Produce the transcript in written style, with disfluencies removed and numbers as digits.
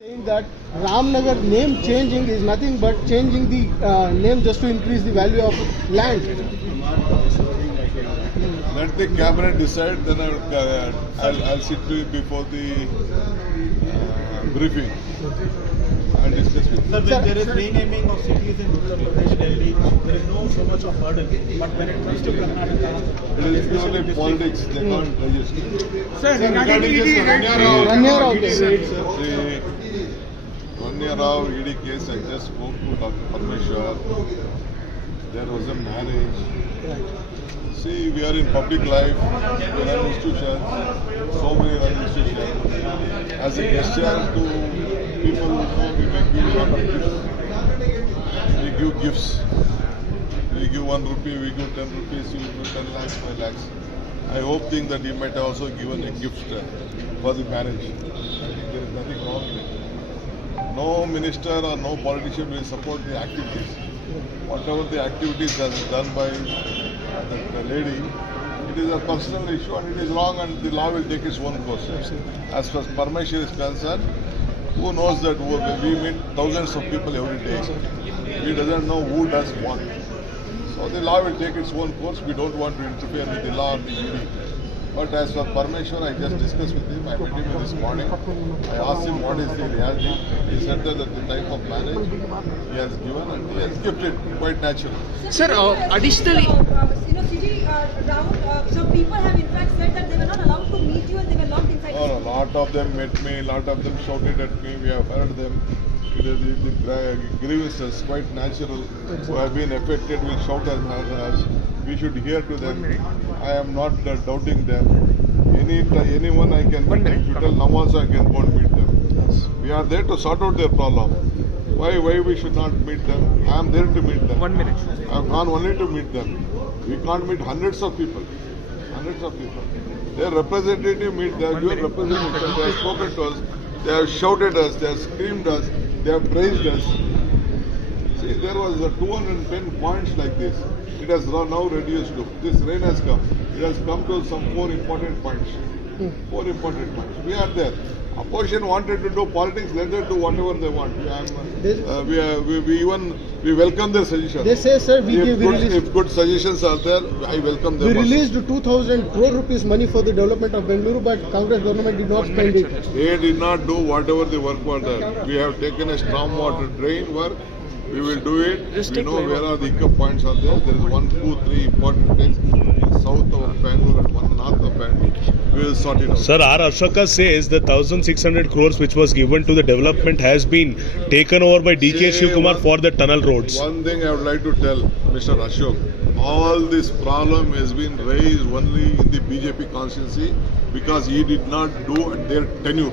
Saying that Ramnagar name changing is nothing but changing the name just to increase the value of land. Let the cabinet decide, then I'll sit before the briefing and discuss with you. Sir, when there is renaming of cities in Uttar Pradesh, Delhi, there is no so much of burden. But when it comes to Karnataka, It is purely politics, they can't register. Sir, regarding this Rania Rao case. See, Rania Rao ED case, I just spoke to Dr. Parmeshwar. There was a marriage. See, we are in public life, we run institutions, so many run institutions. As a gesture to people who know, we may give a lot of gifts. We give gifts. We give 1 rupee, we give 10 rupees, we give 10 lakhs, 5 lakhs. I hope think that he might have also given a gift for the marriage. I think there is nothing wrong with it. No minister or no politician will support the activities. Whatever the activities that is done by the lady, it is a personal issue and it is wrong and the law will take its own course. As far as Parmeshwar is concerned, who knows that we meet thousands of people every day. He doesn't know who does what. So the law will take its own course. We don't want to interfere with the law or the ED. But as for Parmeshwar, I just discussed with him. I met him this morning. I asked him what is the reality. He said that at the type of marriage he has given and he has gifted, quite natural. Sir, additionally, city around, so people have in fact said that they were not allowed to meet you and they were locked inside. A lot of them met me, a lot of them shouted at me. We have heard them. The grievances, quite natural, who have been affected will shout at us. We should hear to them. I am not doubting them. Anyone I can meet, if you tell now also I can go and meet them. We are there to sort out their problem. Why we should not meet them? I am there to meet them. 1 minute. I have gone only to meet them. We can't meet hundreds of people. Hundreds of people. Their representative meet, they have given representation, they have spoken to us, they have shouted us, they have screamed us, they have praised us. See, there was 210 points like this. It has now reduced to, this rain has come. It has come to some 4 important points. 4 important points. We are there. Opposition wanted to do politics, let them do whatever they want. We welcome their suggestions. They say, sir, If good suggestions are there, I welcome them. We released 2,000 crore rupees money for the development of Bengaluru, but Congress government did not spend it. They did not do whatever the work was there. We have taken a stormwater drain work. We will do it. We know where are the hiccup points are there. There is 1, 2, 3 important things in south of Bangalore and 1 north of Bangalore. We will sort it out. Sir, R. Ashoka says the 1,600 crores which was given to the development has been taken over by DK Shivkumar for the tunnel roads. One thing I would like to tell Mr. Ashok, all this problem has been raised only in the BJP constituency because he did not do their tenure.